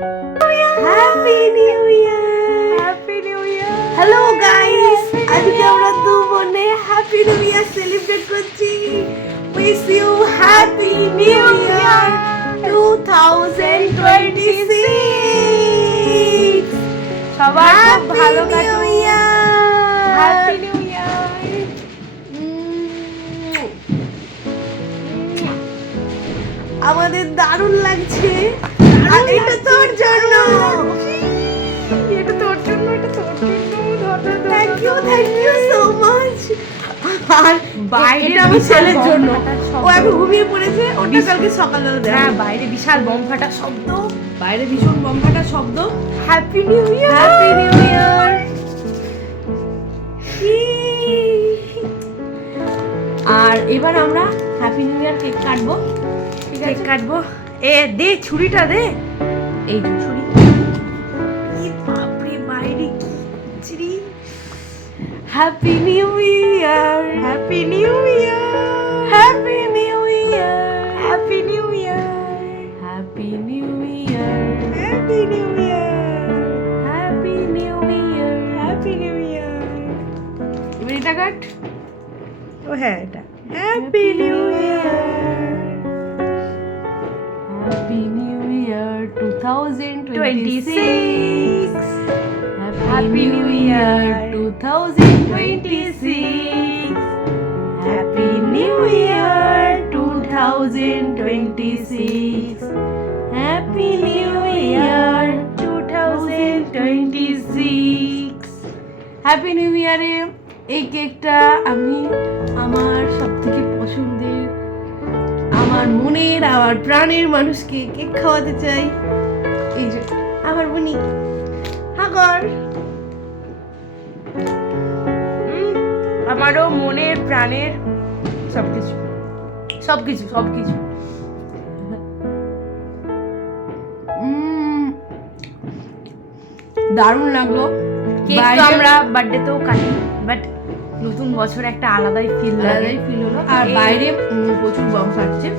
Happy new year, happy new year. Hello guys, আজকে আমরা দু বোনে হ্যাপি নিউ ইয়ার সেলিব্রেট করছি। Wish you happy new year 2026। সবার খুব ভালো কাটুক। Happy happy new year. আমাদের দারুণ লাগছে। আর এটা তোর জন্য। এটা তোর জন্য, এটা তোর জন্য। Thank you so much. আর বাইরে এটা আমার বিশাল ছেলের জন্য। বোম ফাটার শব্দ। ও এখন ঘুমিয়ে পড়েছে, ওটা কালকে সকালবেলা দেয়। হ্যাঁ, বাইরে বিশাল বোম ফাটার শব্দ। বাইরে ভীষণ বম ফাটার শব্দ। Happy new year. Happy new year. আর এবার আমরা হ্যাপি নিউ ইয়ার কেক কাটবো। ঠিক কেক আছে, কাটবো। এ দে ছুরিটা দে। এই যে ছুরি। ই বাপরে, বাইরে কি ছিরি। Happy new year, happy new year. Happy new year, happy new year. Happy new year, happy new year. Happy new year. Happy new year. এবার এটা কাট। ও হ্যাঁ, এটা happy new year. Happy new year 2026। Happy New Year 2026। Happy New Year 2026। Happy New Year 2026। Happy new ইয়ারে এই কেকটা আমি আমার সবথেকে পছন্দের, আমার মনের, আমার প্রাণের মানুষকে কেক খাওয়াতে চাই। এই যে আমার বোনি হাগর। আমারও মনের প্রাণের সবকিছু সবকিছু সবকিছু। দারুণ লাগলো। কেক তো বাইরে- আমরা বার্থডেতেও কাটি, বাট নতুন বছরে একটা আলাদাই ফিল লাগে। আলাদাই ফিল হলো। আর বাইরে প্রচুর বম ফাটছে।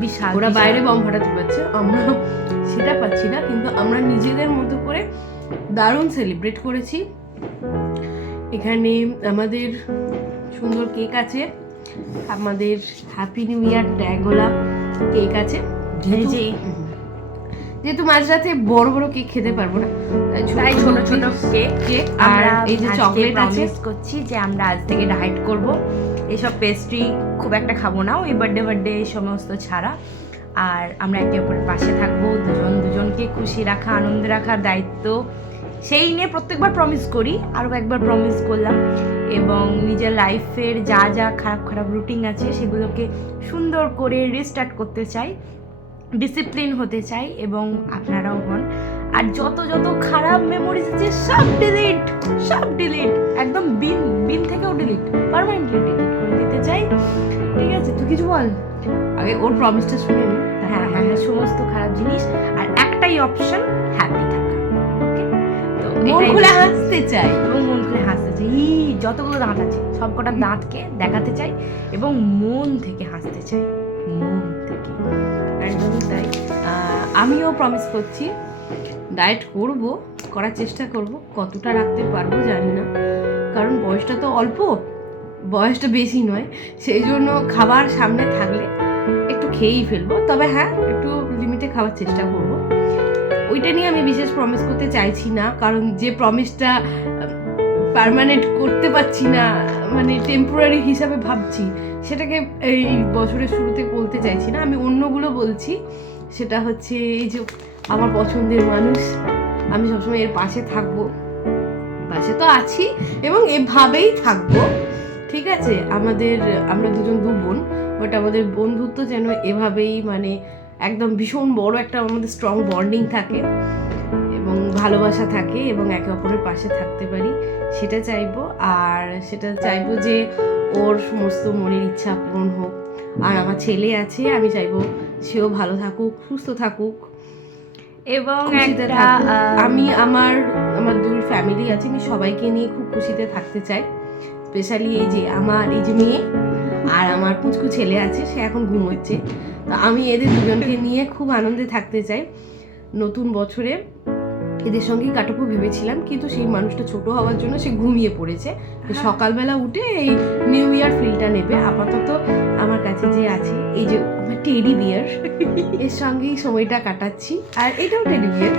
বিশাল ওরা বিশাল। বাইরে বম ফাটাতে পারছে, আমরা সেটা পাচ্ছি না, কিন্তু আমরা নিজেদের মতো করে দারুণ সেলিব্রেট করেছি। এখানে আমাদের সুন্দর কেক আছে, আমাদের হ্যাপি নিউ ইয়ার ট্যাগওয়ালা কেক আছে। এই যে যেহেতু মাঝরাতে বড় বড় কেক খেতে পারবো না, তাই ছোট ছোট কেক। কেক। আর আমরা এই যে চকলেট আছে। প্রমিস করছি যে আমরা আজ থেকে ডায়েট করব, এইসব পেস্ট্রি খুব একটা খাবো না, ওই বার্থডে এই সমস্ত ছাড়া। আর আমরা একে অপরের পাশে থাকবো, দুজনকে খুশি রাখা, আনন্দে রাখার দায়িত্ব সেই নিয়ে প্রত্যেকবার প্রমিস করি, আরও একবার প্রমিস করলাম। এবং নিজের লাইফের যা যা খারাপ খারাপ রুটিন আছে সেগুলোকে সুন্দর করে রিস্টার্ট করতে চাই, ডিসিপ্লিন হতে চাই, এবং আপনারাও হন। আর যত যত খারাপ মেমোরিজ আছে সব ডিলিট একদম বিন থেকেও ডিলিট, পার্মানেন্টলি ডিলিট করে দিতে চাই। ঠিক আছে, তুই কিছু বল। আগে ওর প্রমিসটা শুনে নি। হ্যাঁ হ্যাঁ হ্যাঁ, সমস্ত খারাপ জিনিস, আর একটাই অপশন হ্যাপি থাকা। ওকে, তো মন খুলে হাসতে চাই। এবং মন খুলে হাসতে চাই। যতগুলো দাঁত আছে সব কটা দাঁতকে দেখাতে চাই এবং মন থেকে হাসতে চাই, মন থেকে। একদমই তাই। আমিও প্রমিস করছি ডায়েট করব, করার চেষ্টা করব। কতটা রাখতে পারবো জানি না, কারণ বয়সটা তো অল্প, বয়সটা বেশি নয়, সেই জন্য খাবার সামনে থাকলে একটু খেয়েই ফেলবো। তবে হ্যাঁ, একটু লিমিটে খাওয়ার চেষ্টা করব। ওইটা নিয়ে আমি বিশেষ প্রমিস করতে চাইছি না, কারণ যে প্রমিসটা পার্মানেন্ট করতে পারছি না, মানে টেম্পোরারি হিসাবে ভাবছি, সেটাকে এই বছরের শুরুতে বলতে চাইছি না। আমি অন্যগুলো বলছি, সেটা হচ্ছে এই যে আমার পছন্দের মানুষ, আমি সবসময় এর পাশে থাকবো, পাশে তো আছি এবং এভাবেই থাকবো। ঠিক আছে, আমরা দু বোন, বাট আমাদের বন্ধুত্ব যেন এভাবেই, মানে একদম ভীষণ বড় একটা আমাদের স্ট্রং বন্ডিং থাকে এবং ভালোবাসা থাকে এবং একে অপরের পাশে থাকতে পারি, সেটা চাইবো। আর সেটা চাইবো যে ওর সমস্ত মনের ইচ্ছা পূরণ হোক। আর আমার ছেলে আছে, আমি চাইবো সেও ভালো থাকুক, সুস্থ থাকুক এবং খুশিতে একটা থাকুক। আমি আমার দূর ফ্যামিলি আছে, আমি সবাইকে নিয়ে খুব খুশিতে থাকতে চাই। স্পেশালি এই যে আমার এই যে মেয়ে আর আমার পুচকু ছেলে আছে, সে এখন ঘুমোচ্ছে, তো আমি এদের দুজনকে নিয়ে খুব আনন্দে থাকতে চাই। নতুন বছরে এদের সঙ্গেই কাটাবো ভেবেছিলাম, কিন্তু সেই মানুষটা ছোট হওয়ার জন্য সে ঘুমিয়ে পড়েছে। সকালবেলা উঠে এই নিউ ইয়ার ফিলটা নেবে। আপাতত আমার কাছে যে আছে এই যে আমার টেডি বিয়ার, এর সঙ্গেই সময়টা কাটাচ্ছি। আর এটাও টেডি বিয়ার।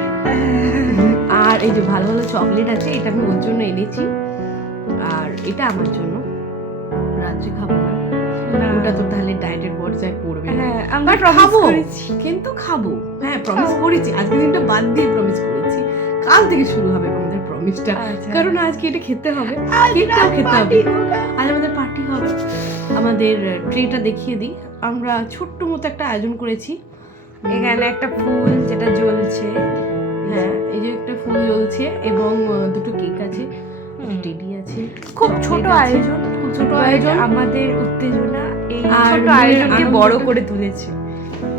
আর এই যে ভালো ভালো চকলেট আছে, এটা আমি ওর জন্য এনেছি। আর এটা আমার জন্য, রাত্রে খাবো না, ওটা তো তাহলে ডায়েটের পর্যায়ে পড়বে। হ্যাঁ, আমরা But প্রমিস খাবো, করেছি। কিন্তু খাবো। হ্যাঁ, প্রমিস করেছি, আজকের দিনটা বাদ দিয়ে প্রমিস করেছি। কাল থেকে শুরু হবে আমাদের প্রমিসটা, আচ্ছা। কারণ আজকে এটা খেতে হবে, কেকটাও খেতে হবে। আজ আমাদের পার্টি হবে। আমাদের ট্রেটা দেখিয়ে দিই। আমরা ছোট্ট মতো একটা আয়োজন করেছি। এখানে একটা ফুল যেটা জ্বলছে, হ্যাঁ, এই যে একটা ফুল জ্বলছে এবং দুটো কেক আছে, টেডি আছে। খুব ছোট chocolate আছে। আয়োজন, খুব ছোট আয়োজন। আমাদের উত্তেজনা এই আর ছোট মনের আয়োজনকে বড় আনন্দটা- করে তুলেছে।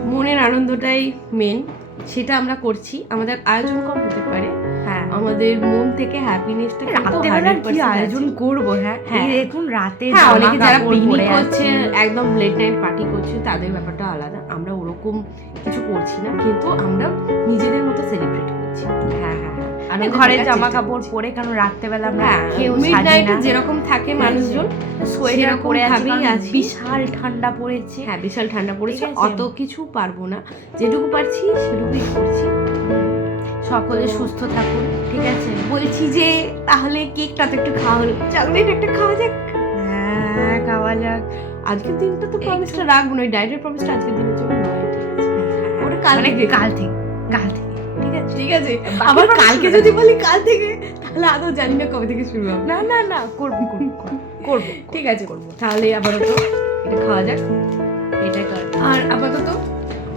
মনের আনন্দটাই মেন, সেটা আমরা করছি। আমাদের আয়োজন কম হতে পারে, হ্যাঁ, আমাদের মন থেকে হ্যাপিনেসটা রাতেবেলা কি আয়োজন করবো? হ্যাঁ, হ্যাঁ। এই দেখুন রাতে হ্যাঁ, অনেকে যারা জামাকাপড় পিকনিক পরে করছে, আছে। একদম লেট নাইট পার্টি করছে, তাদের ব্যাপারটা আলাদা। আমরা ওরকম কিছু করছি না, কিন্তু আমরা নিজেদের মতো সেলিব্রেট করছি। হ্যাঁ হ্যাঁ হ্যাঁ, আনন্দ ঘরে থাকার জামা চেষ্টা কাপড় করছি। পরে, কারণ রাত্রেবেলা আমরা হ্যাঁ, কেউ সাজি মিডনাইটে না, যেরকম থাকে মানুষজন, সোয়েটার সেরকম পরে আছে, ভাবেই কারণ আছি। বিশাল ঠান্ডা পড়েছে। হ্যাঁ, বিশাল ঠান্ডা পড়েছে, ঠিক আছে। অত কিছু পারবো না, যেটুকু পারছি সেটুকুই করছি। সকলে সুস্থ থাকুন, ঠিক আছে? বলছি যে তাহলে কেকটা তো একটু খাওয়া হলো, চকলেট একটা খাওয়া যাক। হ্যাঁ, খাওয়া যাক। আজকের দিনটা তো প্রমিসটা রাখবো না, ওই ডায়েটের প্রমিসটা আজকের দিনের জন্য নয়, ঠিক আছে? ওটা কাল মানে থেকে। কাল থেকে, ঠিক আছে? ঠিক আছে, বাকি আবার promise কালকে করে যদি বলি কাল থেকে, তাহলে আদৌ জানি না কবে থেকে শুরু হবে। না না না, করবো করবো করবো, করবো। ঠিক আছে, করবো। তাহলে আপাতত এটা খাওয়া যাক। এটা কর। আর আপাতত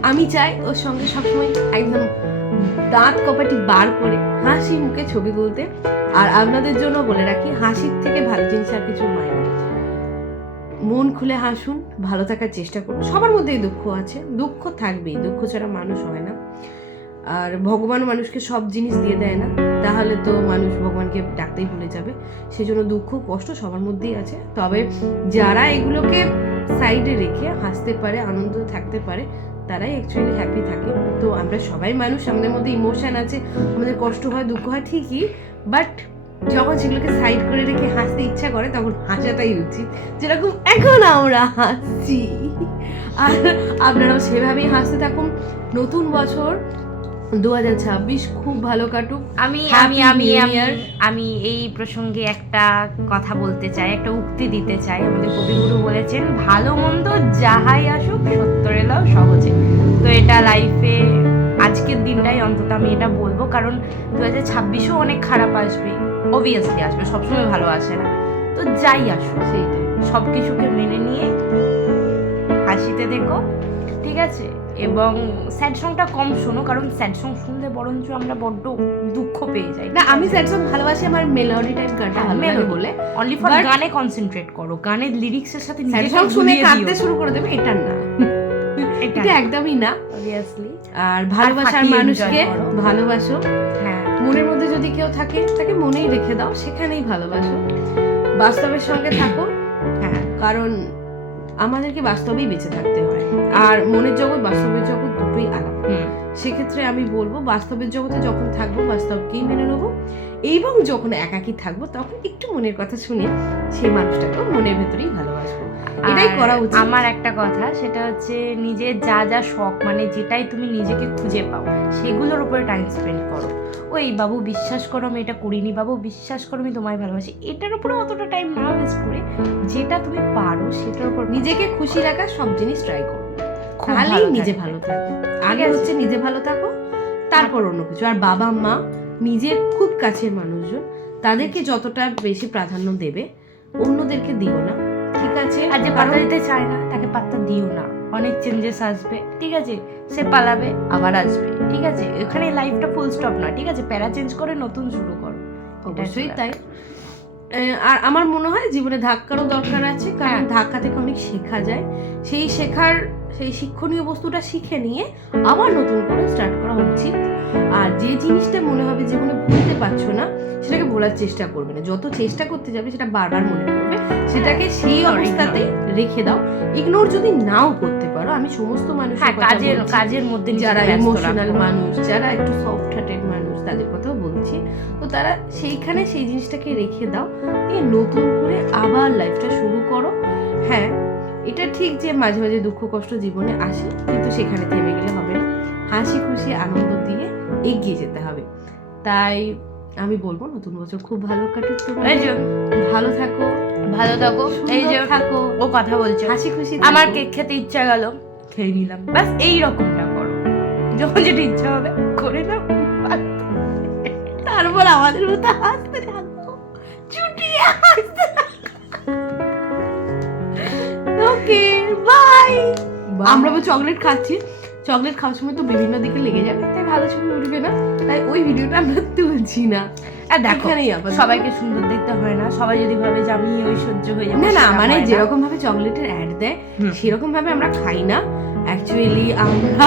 আমি চাই ওর সঙ্গে সবসময় একদম দাঁত কপাটি বার করে হাসি মুখে ছবি তুলতে। আর আপনাদের জন্য বলে রাখি, হাসির থেকে ভালো জিনিস আর কিছু হয় না। মন খুলে হাসুন, ভালো থাকার চেষ্টা করুন। সবার মধ্যেই দুঃখ আছে, দুঃখ থাকবেই, দুঃখ ছাড়া মানুষ হয় না। আর ভগবান মানুষকে সব জিনিস দিয়ে দেয় না, তাহলে তো মানুষ ভগবানকে ডাকতেই ভুলে যাবে। সেজন্য দুঃখ কষ্ট সবার মধ্যেই আছে। তবে যারা এগুলোকে সাইডে রেখে হাসতে পারে, আনন্দ থাকতে পারে, তারাই অ্যাকচুয়ালি হ্যাপি থাকে। তো আমরা সবাই মানুষ, আমাদের মধ্যে ইমোশন আছে, আমাদের কষ্ট হয়, দুঃখ হয় ঠিকই, বাট যখন সেগুলোকে সাইড করে রেখে হাসতে ইচ্ছা করে, তখন হাসাটাই উচিত, যেরকম এখন আমরা হাসছি। আর আপনারাও সেভাবেই হাসতে থাকুন। নতুন বছর 2026 খুব ভালো কাটুক। আমি Happy আমি আমি New আমি Year. আমি এই প্রসঙ্গে একটা কথা বলতে চাই, একটা উক্তি দিতে চাই। আমাদের কবিগুরু বলেছেন, ভালো মন্দ যাহাই আসুক সত্তর এলাও সহজে। তো এটা লাইফে আজকের দিনটাই অন্তত আমি এটা বলবো, কারণ 2026ও অনেক খারাপ আসবে, অবভিয়াসলি আসবে, সবসময় ভালো আসে না। তো যাই আসুক, সেইটাই। সব কিছুকে মেনে নিয়ে হাসিতে দেখো, ঠিক আছে? এবং স্যাড সংটা কম শোনো, কারণ স্যাড সং শুনলে বরঞ্চ আমরা বড্ড দুঃখ পেয়ে যাই। না, আমি স্যাড সং ভালোবাসি, আমার মেলোডি টাইপ গানটা হ্যাঁ, ভালো লাগে melody। বলে। অনলি ফর But- গানে কনসেন্ট্রেট করো, গানের লিরিক্সের সাথে স্যাড নিজেকে সং শুনে গুলিয়ে কাঁদতে দিও। শুরু করে দেবে, এটা না, এটা এটা একদমই না। অবভিয়াসলি। আর ভালোবাসার ফাটিয়ে মানুষকে enjoy করো। ভালোবাসো। হ্যাঁ, মনের মধ্যে যদি কেউ থাকে, তাকে মনেই রেখে দাও, সেখানেই ভালোবাসো। বাস্তবের সঙ্গে থাকো, হ্যাঁ, কারণ আমাদেরকে বাস্তবেই বেঁচে থাকতে হয়। আর মনের জগৎ, বাস্তবের জগৎ দুটোই আলাদা। সেক্ষেত্রে আমি বলবো, বাস্তবের জগতে যখন থাকবো বাস্তবকেই মেনে নেবো, এবং যখন একাকী থাকবো তখন একটু মনের কথা শুনে সেই মানুষটাকেও মনের ভেতরেই ভালোবাসবো। এটাই আর করা উচিত। আমার একটা কথা, সেটা হচ্ছে নিজের যা যা শখ, মানে যেটাই তুমি নিজেকে খুঁজে পাও, সেগুলোর উপরে টাইম স্পেন্ড করো। ওই বাবু বিশ্বাস করো আমি এটা করিনি, বাবু বিশ্বাস করো আমি তোমায় ভালোবাসি, এটার উপরে অতটা টাইম না ওয়েস্ট করে যেটা তুমি পারো সেটার উপর নিজেকে খুশি রাখার সব জিনিস ট্রাই করো, খুব তাহলেই ভালো নিজে থাকবে। ভালো থাকবে। আগে আছে। হচ্ছে নিজে ভালো থাকো, তারপর অন্য কিছু। আর বাবা মা, নিজের খুব কাছের মানুষজন, তাদেরকে যতটা বেশি প্রাধান্য দেবে, অন্যদেরকে দিও না, ঠিক আছে? আর যে পাত্তা দিতে চায় না তাকে পাত্তা দিও না। অনেক চেঞ্জেস আসবে, ঠিক আছে? সে পালাবে, আবার আসবে, ঠিক আছে? এখানে লাইফটা ফুল স্টপ না, ঠিক আছে? প্যারা চেঞ্জ করে নতুন শুরু করো। অবশ্যই তাই। আর আমার মনে হয় জীবনে ধাক্কারও দরকার আছে, কারণ ধাক্কা থেকে অনেক শেখা যায়। সেই শিক্ষণীয় বস্তুটা শিখে নিয়ে আবার নতুন করে স্টার্ট করা উচিত। আর যে জিনিসটা মনে হবে জীবনে ভুলতে পারছো না, সেটাকে বলার চেষ্টা করবে না। যত চেষ্টা করতে যাবে সেটা বারবার মনে পড়বে, সেটাকে সেই অবস্থাতেই রেখে দাও। ইগনোর যদি নাও করতে পারো, আমি সমস্ত মানুষ হ্যাঁ, কাজের মধ্যে যারা নিজেকে ব্যস্ত ইমোশনাল রাখো। মানুষ, যারা একটু সফট হার্টেড মানুষ, তাদের কথাও বলছি। তো তারা সেইখানে সেই জিনিসটাকে রেখে দাও, দিয়ে নতুন করে আবার লাইফটা শুরু করো। হ্যাঁ, এটা ঠিক যে মাঝে মাঝে দুঃখ কষ্ট জীবনে আসে, কিন্তু সেখানে থেমে গেলে হবে না, হাসি খুশি আনন্দ দিয়ে এগিয়ে যেতে হবে। তাই আমি বলবো নতুন বছর খুব ভালো কাটুক তোমার, এই যে ভালো থাকো, এই যে সুন্দর থাকো, ও কথা বলছে, হাসি খুশি আমার থাকো। কেক খেতে ইচ্ছা গেল, খেয়ে নিলাম, ব্যাস এই রকমটা করো। যখন যেটা ইচ্ছা হবে করে নাও, বাস। তারপর আমাদের মতো হাসতে থাকো, চুটিয়ে হাসতে ওকে বাই। আমরা চকলেট খাচ্ছি, চকলেট খাওয়ার সময় তো বিভিন্ন দিকে লেগে যাবে, তাই ভালো ছবি উঠবে না, তাই ওই ভিডিওটা আমরা তুলছি না। আর দেখো, এখানেই আপাতত। সবাইকে সুন্দর দেখতে হয় না, সবাই যদি ভাবে যে আমি ওই সহ্য হয়ে যাবো, না না, সেটা মানে হয় না। যেরকম ভাবে চকলেটের অ্যাড দেয় হুম। সেরকম ভাবে আমরা খাই না। অ্যাকচুয়ালি আমরা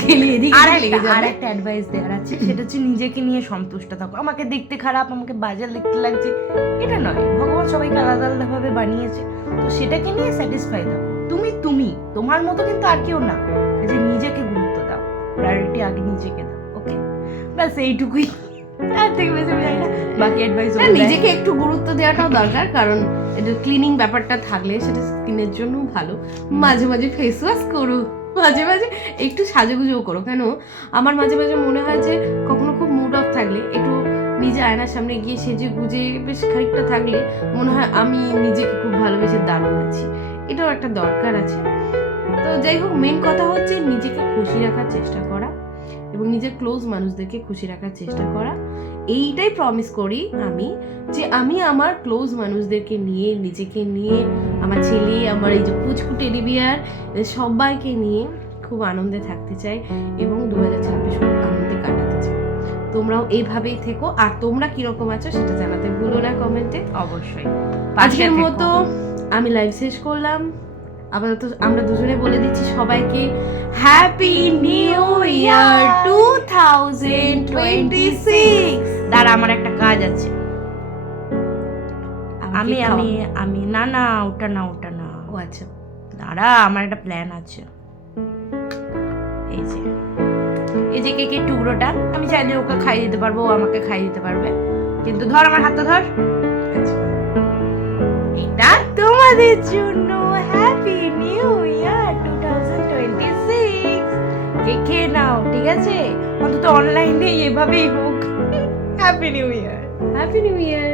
খেলে এদিকে লেগে আর যাবে। একটা অ্যাডভাইস দেওয়ার আছে, সেটা হচ্ছে নিজেকে নিয়ে সন্তুষ্ট থাকো। আমাকে দেখতে খারাপ, আমাকে বাজে দেখতে লাগছে, এটা নয়। ভগবান সবাইকে আলাদা আলাদা ভাবে বানিয়েছে, তো সেটাকে নিয়ে স্যাটিসফাই থাকো। তুমি তোমার মতো কিন্তু আর কেউ না। যে নিজেকে গুরুত্ব দাও, প্রায়োরিটি আগে নিজেকে দাও। ওকে, ব্যাস এইটুকুই, আর থেকে বেশি আমি জানি না। বাকি অ্যাডভাইস হ্যাঁ, নিজেকে একটু গুরুত্ব দেওয়াটাও দরকার, কারণ এটা ক্লিনিং ব্যাপারটা থাকলে সেটা স্কিনের জন্য ভালো। মাঝে মাঝে ফেস ওয়াশ করো, মাঝে মাঝে একটু সাজুগুজো করো। কেন আমার মাঝে মাঝে মনে হয় যে কখনো খুব মুড অফ থাকলে একটু নিজে আয়নার সামনে গিয়ে সেজে গুজে বেশ খানিকটা থাকলে মনে হয় আমি নিজেকে খুব ভালোবেসে দারুণ আছি। এটাও একটা দরকার আছে। তো যাই হোক, মেন কথা হচ্ছে নিজেকে খুশি রাখার চেষ্টা করা এবং নিজের ক্লোজ মানুষদেরকে খুশি রাখার চেষ্টা করা। এইটাই প্রমিস করি আমি, যে আমি আমার ক্লোজ মানুষদেরকে নিয়ে, নিজেকে নিয়ে, আমার ছেলে, আমার এই যে পুচকু টেডি বিয়ার, সবাইকে নিয়ে খুব আনন্দে থাকতে চাই এবং 2026 খুব আনন্দে কাটাতে চাই। তোমরাও এইভাবেই থেকো, আর তোমরা কিরকম আছো সেটা জানাতে ভুলো না কমেন্টে। অবশ্যই। আজকের মতো আমি লাইভ শেষ করলাম। আপাতত আমরা দুজনে বলে দিচ্ছি সবাইকে হ্যাপি নিউ ইয়ার 2026। দাঁড়া, আমার একটা কাজ আছে। আমি না ওটা না। ও আচ্ছা, দাঁড়া, আমার একটা প্ল্যান আছে। এই যে কেকের টুকরোটা আমি চাইলে ওকে খাইয়ে দিতে পারবো, ও আমাকে খাইয়ে দিতে পারবে, কিন্তু ধর আমার হাতটা ধর। আচ্ছা, এটা তোমাদের জন্য। Happy new year 2026। কেক খেয়ে নাও, ঠিক আছে? অন্তত অনলাইনে এভাবেই হোক। Happy new year. Happy new ইয়ার।